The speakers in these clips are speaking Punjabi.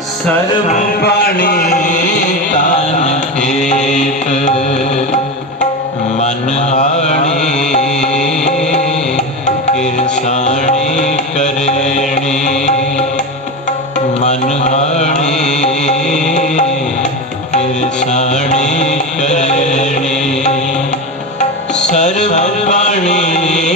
ਸਰਬ ਬਾਣੀ ਤਨ ਖੇਤ ਮਨ ਆਣੀ ਕਿਰਸਾਣੀ ਕਰਣੀ ਮਨ ਆਣੀ ਕਿਰਸਾਣੀ ਕਰਣੀ। ਸਰਬ ਬਾਣੀ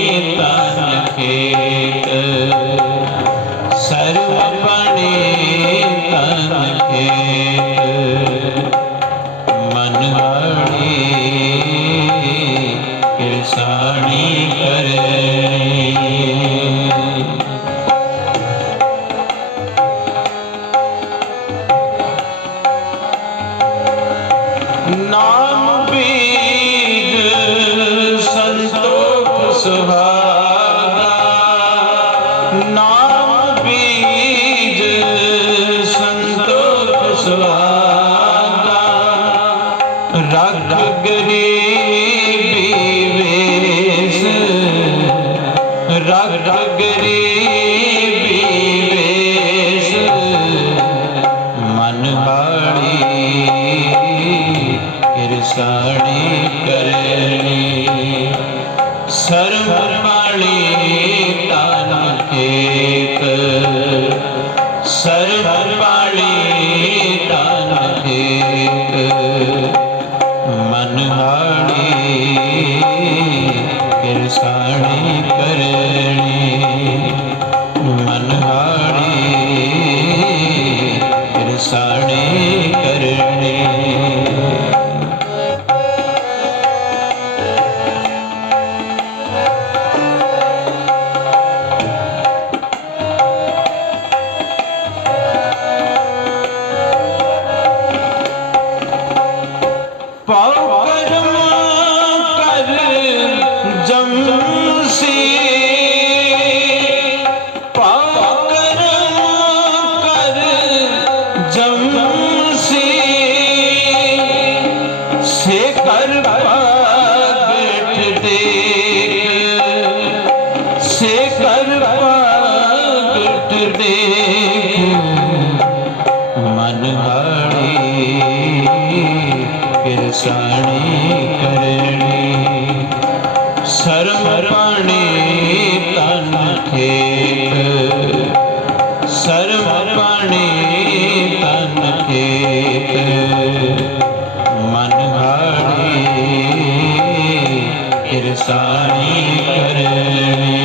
ਰਗ ਗਰੀਬੀ ਵੇਸ ਰਗ ਗਰੀਬੀ ਵੇਸ ਮਨ ਹਾੜੀ ਕਿਰਸਾਣੀ ਕਰਨੀ। ਸਰਬ ਬਾਣੀ ਤਨ ਖੇਤ ਮਨ ਹਾੜੀ ਕਿਰਸਾਣੀ ਕਰਨੀ। ਸਰਮ ਪਾਣੀ ਤਨ ਖੇਤ ਸਰਮ ਪਾਣੀ ਤਨ ਖੇਤ ਮਨ ਹਾੜੀ ਕਿਰਸਾਣੀ ਕਰਨੀ।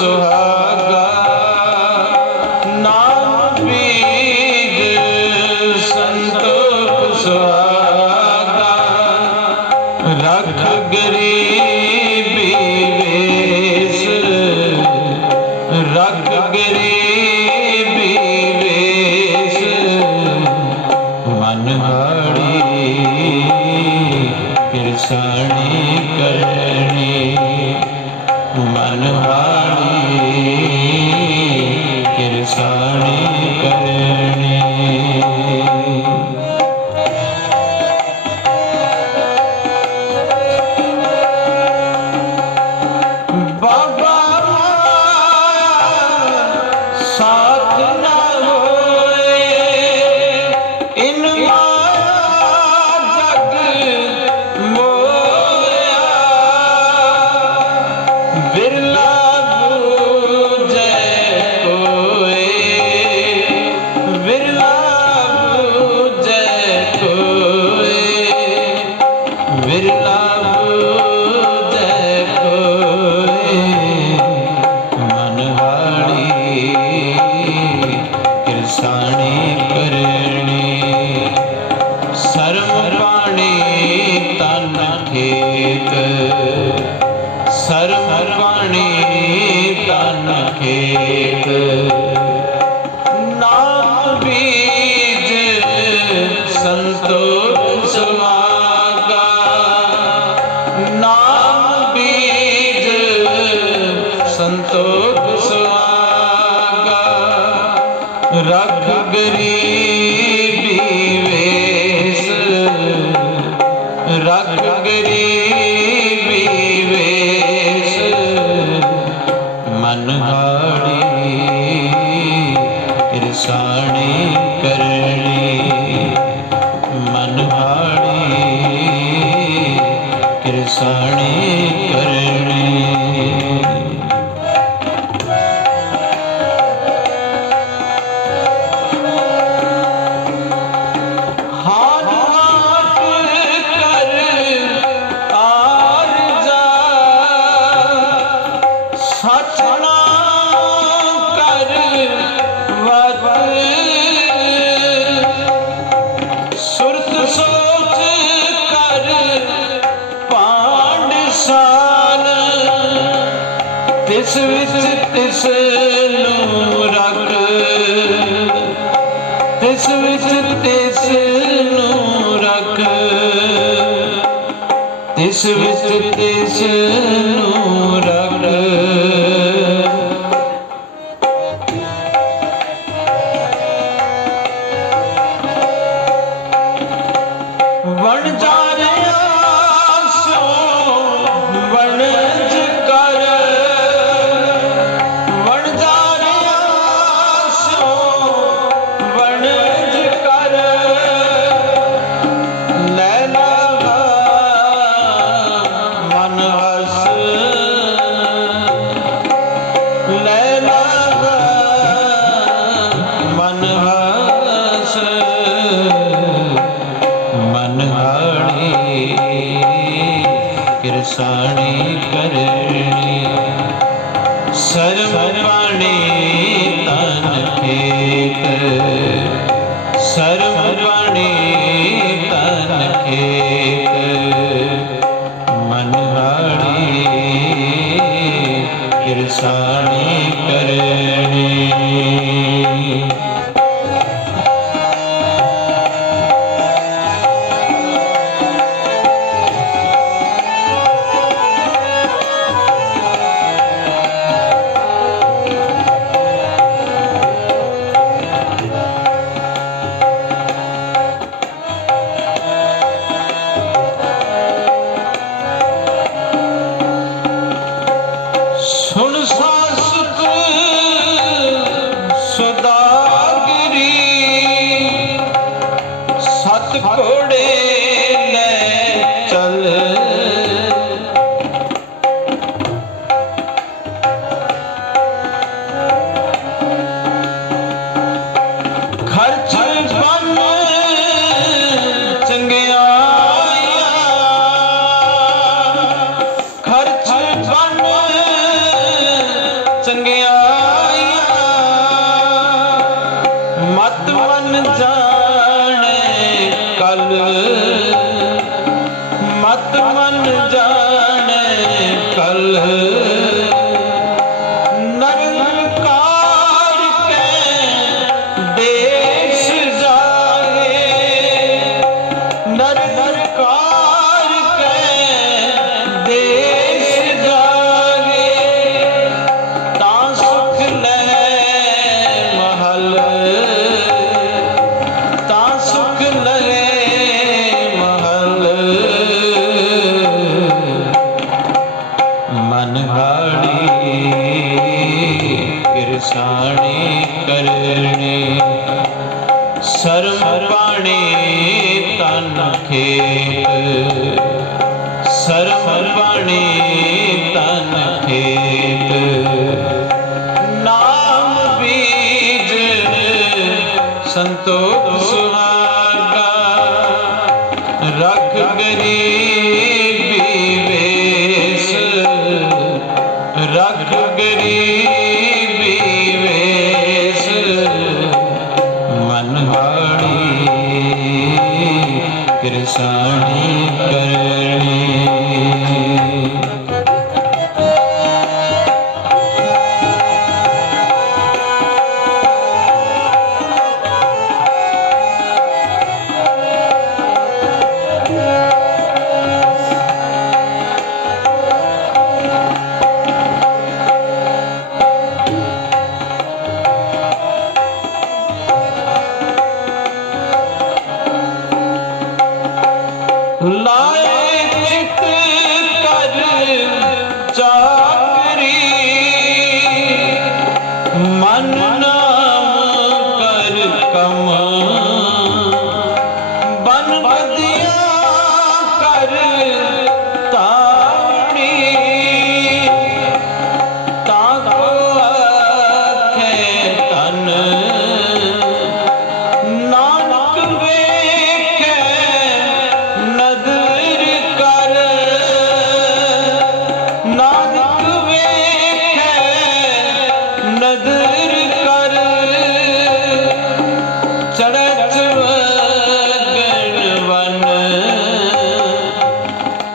ਸੰਤੋਖ ਸੁਹਾਗਾ ਰਗ ਗਰੀ ਤਿਸ ਵਿੱਚ ਤਿਸ ਨੂੰ ਰੱਖ ਇਸ ਵਿੱਚ ਤਿਸ ਨੂੰ ਰੱਖ ਤਿਸ ਵਿੱਚ ਤਿਸ ਨੂੰ ਕਿਰਸਾਣੀ ਕਰਨੀ। ਸਰਬ ਬਾਣੀ ਤਨ ਖੇਤ ਸਰਬ ਬਾਣੀ ਤਨ ਖੇਤ ਮਨ ਹਾਣੀ ਕਿਰਸਾਣੀ ਮਨ ਜਾਣੇ ਕਲ ਖੇਤ ਸਰਮ ਬਾਣੀ ਤਨ ਖੇਤ। ਨਾਮ ਬੀਜ ਸੰਤੋਖ ਸੁਹਾਗਾ ਰਖ ਗਰੀਬੀ ਵੇਸ ਰਖ ਗਰੀਬੀ